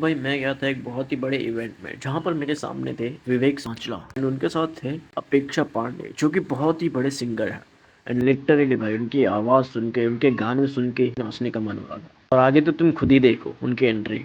भाई मैं गया था एक बहुत ही बड़े इवेंट में जहाँ पर मेरे सामने थे विवेक सांचला एंड उनके साथ थे अपेक्षा पांडे जो कि बहुत ही बड़े सिंगर हैं। एंड लिटरली भाई उनकी आवाज़ सुन के उनके गाने सुन के नाचने का मन हो रहा था। और आगे तो तुम खुद ही देखो उनकी एंट्री।